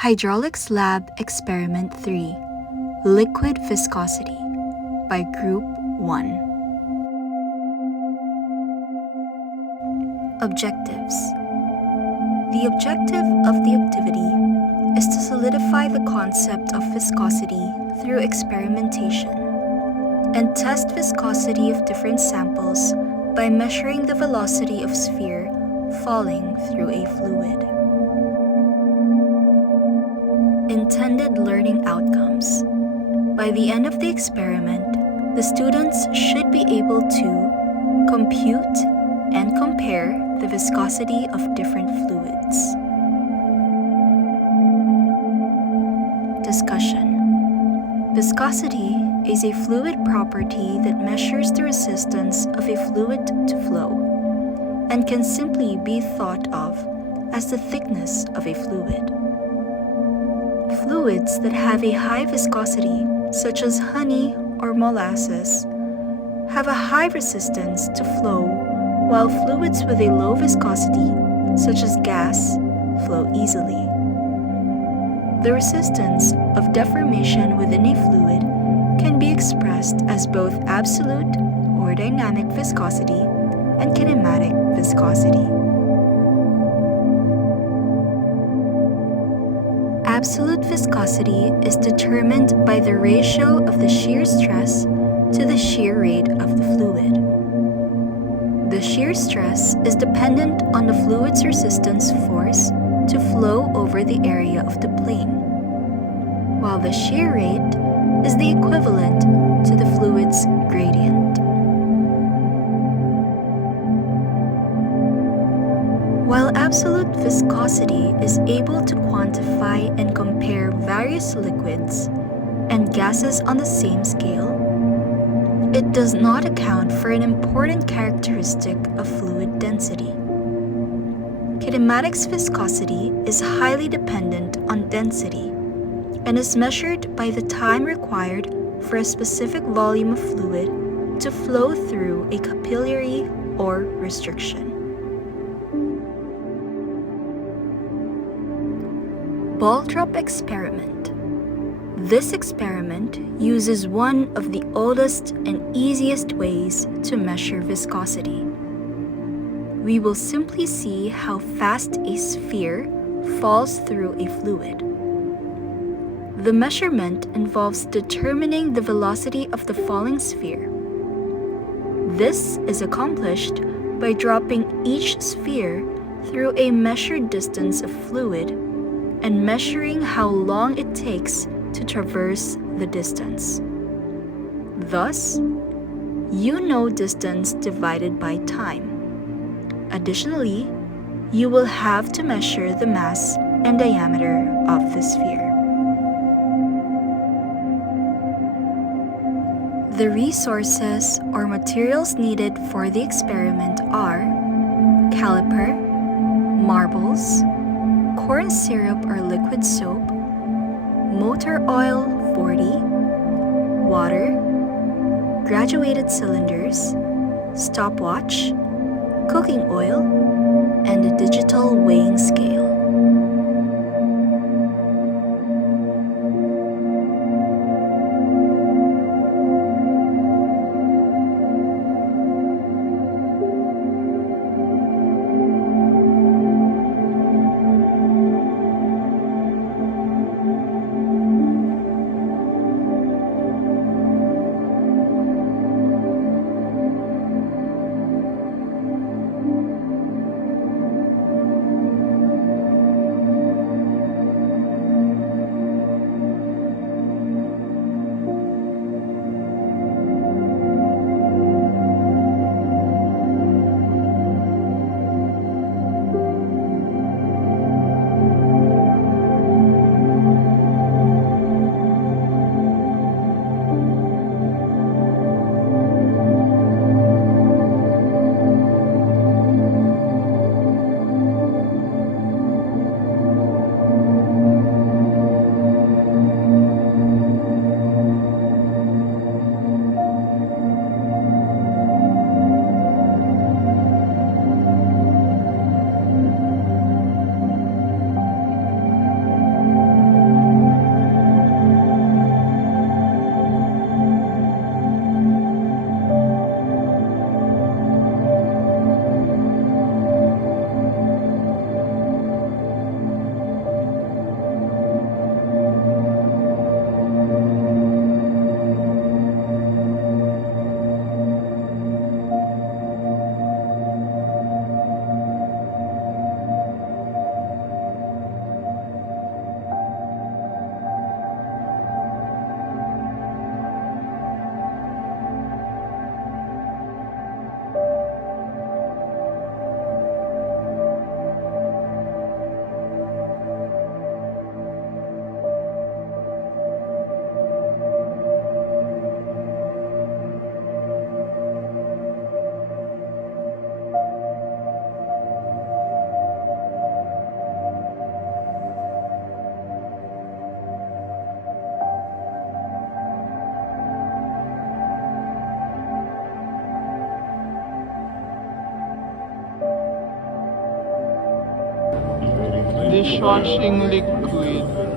Hydraulics Lab Experiment 3 Liquid Viscosity by Group 1. Objectives. The objective of the activity is to solidify the concept of viscosity through experimentation and test viscosity of different samples by measuring the velocity of sphere falling through a fluid. Intended learning outcomes. By the end of the experiment, the students should be able to compute and compare the viscosity of different fluids. Discussion. Viscosity is a fluid property that measures the resistance of a fluid to flow and can simply be thought of as the thickness of a fluid. Fluids that have a high viscosity, such as honey or molasses, have a high resistance to flow, while fluids with a low viscosity, such as gas, flow easily. The resistance of deformation within a fluid can be expressed as both absolute or dynamic viscosity and kinematic viscosity. Absolute viscosity is determined by the ratio of the shear stress to the shear rate of the fluid. The shear stress is dependent on the fluid's resistance force to flow over the area of the plane, while the shear rate is the equivalent to the fluid's gradient. While absolute viscosity is able to quantify and compare various liquids and gases on the same scale, it does not account for an important characteristic of fluid density. Kinematics viscosity is highly dependent on density and is measured by the time required for a specific volume of fluid to flow through a capillary or restriction. Ball drop experiment. This experiment uses one of the oldest and easiest ways to measure viscosity. We will simply see how fast a sphere falls through a fluid. The measurement involves determining the velocity of the falling sphere. This is accomplished by dropping each sphere through a measured distance of fluid and measuring how long it takes to traverse the distance. Thus, you know distance divided by time. Additionally, you will have to measure the mass and diameter of the sphere. The resources or materials needed for the experiment are caliper, marbles, corn syrup or liquid soap, motor oil 40, water, graduated cylinders, stopwatch, cooking oil, and a digital weighing scale. dishwashing liquid.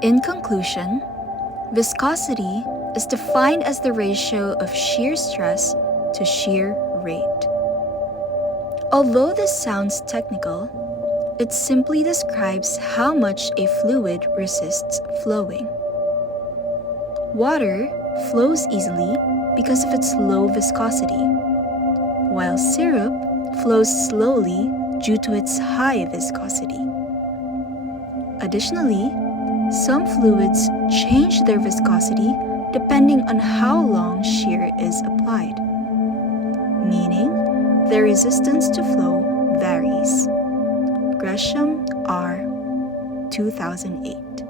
In conclusion, viscosity is defined as the ratio of shear stress to shear rate. Although this sounds technical, it simply describes how much a fluid resists flowing. Water flows easily because of its low viscosity, while syrup flows slowly due to its high viscosity. Additionally, some fluids change their viscosity depending on how long shear is applied, meaning their resistance to flow varies. Gresham, R. 2008.